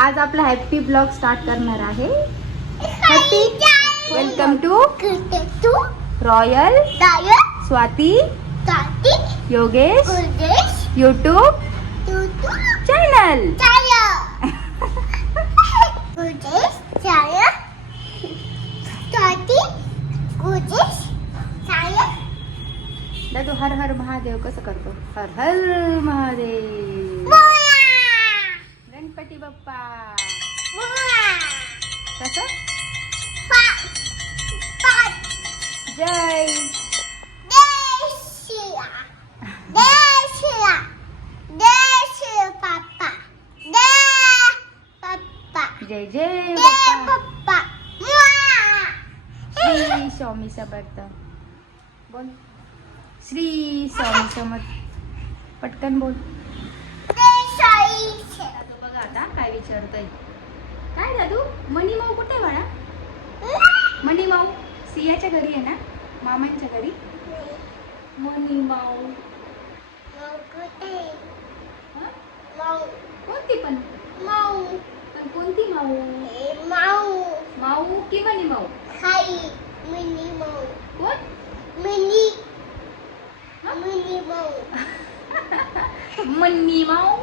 आज आपला happy blog start करणार आहे. Happy welcome to to royal Swati Yogesh YouTube Tu channel दादू हर हर महादेव कसं करतो? हर हर महादेव. जय जय पप्पा. श्री स्वामी समर्थ. बोल. श्री स्वामी समर्थ. पटकन बोल. बघा आता काय विचारतोय. काय दादू? मनी माऊ कुठे आहे बाळा? मनी माऊ सियाच्या घरी आहे ना? मामांच्या घरी? मनी माऊ हं? कोणती पण पण कोणती माऊ माऊ? की मनी माऊ. कोण? मन्नी माऊ?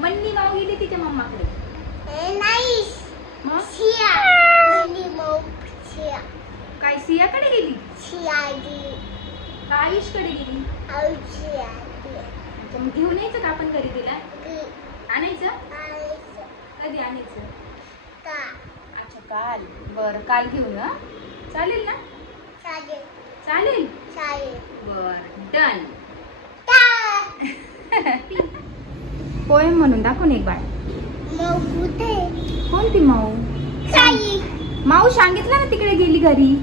मन्नी माऊ गेली तिच्या मम्माकडे. मग? काय सियाकडे गेली? का आयुषकडे गेली? मग घेऊन यायचं का आपण घरी तिला? आणायचं? कधी आणायचं? काल. बरं काल घेऊन हं? चालेल ना? चालेल. बर डन. पोएम म्हणून दाखवून एक बाळ कोणती माऊ? माऊ सांगितलं ना तिकडे गेली घरी.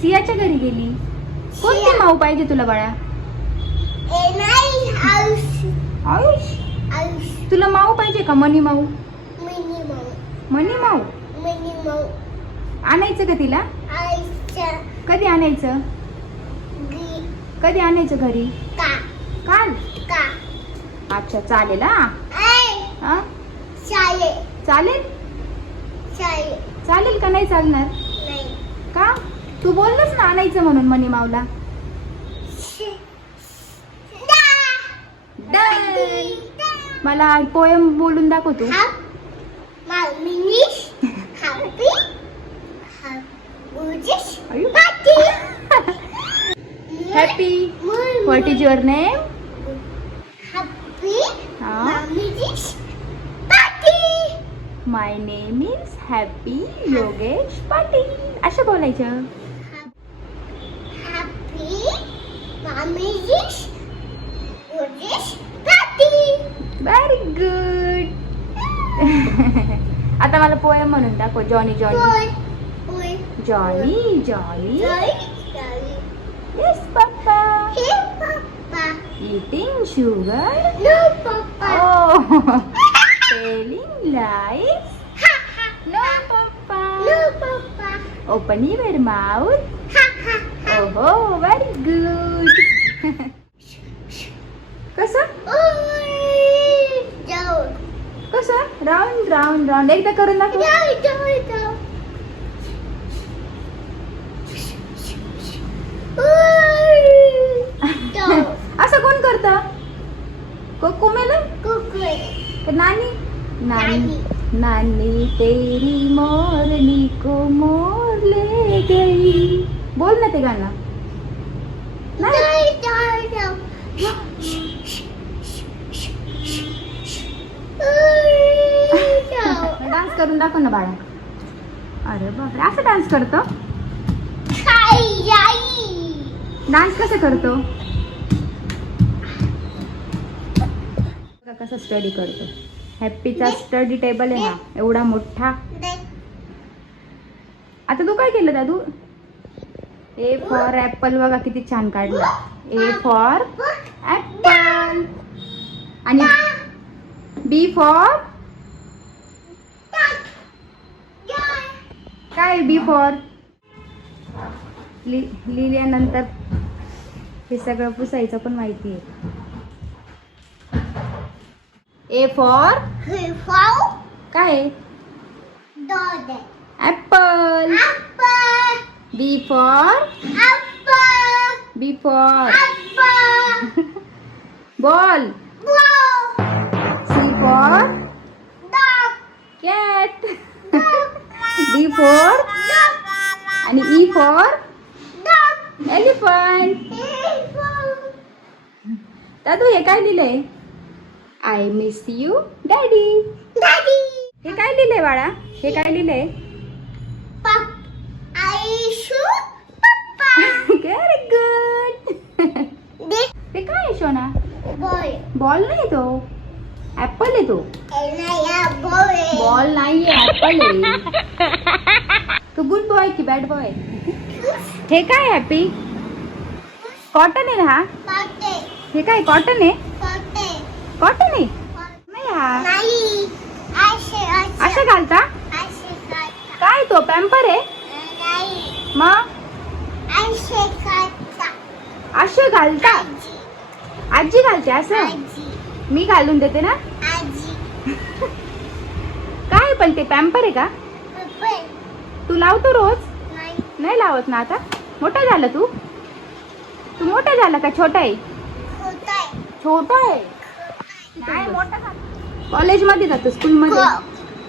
सियाच्या घरी गेली. कोणती माऊ पाहिजे तुला बाळा? आयुष तुला माऊ पाहिजे का मनी माऊ. मनी माऊ? आणायचं का तिला? कधी आणायचं? कधी आणायचं घरी? काल? अच्छा चालेल हा. हा? चालेल? चालेल का नाही चालणार? का? तू बोललंच ना आणायचं म्हणून मनी Done. मला पोयम बोलून दाखव तू. Happy what is your name Happy हा Mommy's Party! My name is Happy Yogesh Patil असं बोलायचं. Happy Mommy's Mommy's Party! Very good आता मला पोयम म्हणून दाखव Johnny Johnny Boy, boy, Johnny Johnny joy, joy. Yes papa Hey, Papa. Eating sugar No, Papa. Oh, telling lies? Ha, ha, No, Papa. no, Papa. Open your mouth. Ha, ha, ha. Oh, very good. कसं Oy, down. कसं round round round एकदा करून दाखव तेरी मोरनी को मोर ले गई। बोल ना ते गाणं. डान्स करून दाखव ना बाळा. अरे बापरे असं डान्स करतो. डान्स कसं करतो? कसं स्टडी करतो? हॅप्पीचा स्टडी टेबल आहे ना एवढा मोठा. आता तू काय केलं दादू? ए फॉर ऍपल बघा किती छान काढलं. ए फॉर ऍपल आणि बी फॉर काय बी फॉर लि लिहिल्यानंतर हे सगळं पुसायचं पण माहिती आहे. A for Hey, Frau. काय आहे Dog. Apple Apple. B for Apple. B for Apple. Ball Ball. C for Dog. Cat D for Dog. आणि E for Dog. Elephant Elephant. दादू हे काय लिहिलंय I miss you daddy Daddy. हे काय लिहिलंय बाळा? हे काय लिहिलंय. व्हेरी गुड ते काय आहे शोना. बॉल नाही तो. ऍपल आहे तो. बॉल नाहीये ऍपल आहे. तू गुड बॉय की बॅड बॉय हे काय हॅपी कॉटन आहे ना हा. हे काय कॉटन आहे. कॉटन आहे? नाही हा. नाही. असे असं असे घालता? असे करता. काय तो पॅम्पर आहे? नाही. मग? असे करता. असे घालता? आजी. आजी घालते असं? आजी. मी घालून देते ना? आजी. काय पण ते पॅम्पर आहे का? पप्पा तू लावतो रोज? नाही. नाही लावत ना आता? मोठा झाला तू? तू मोठा झाला का छोटा आहे? खोट आहे. छोटा आहे? कॉलेजमध्ये जातो स्कूल मध्ये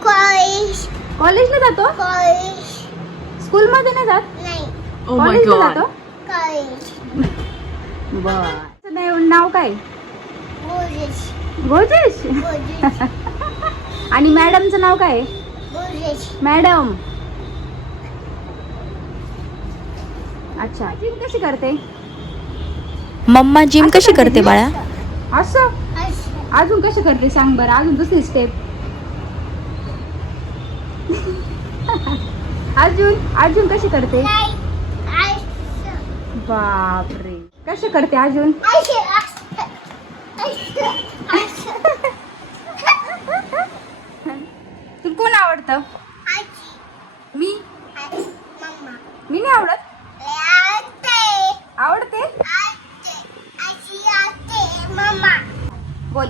कॉलेज. कॉलेजला जातो? कॉलेज. स्कूल मध्ये नाही जात? नाही. Oh कॉलेजला. जातो? कॉलेज. बर नाव काय? बोजेश आणि मॅडमचं नाव काय? मॅडम. अच्छा जिम कशी करते? मम्मा जिम कशी करते बाळा? असे? अजून कशी करते सांग बरं? अजून दुसरी स्टेप अजून? अजून कशी करते? बापरे. कशी करते अजून? तुला कोण आवडतं? मी? मी नाही आवडत आते आवडते आते आजी आते मम्मा बोल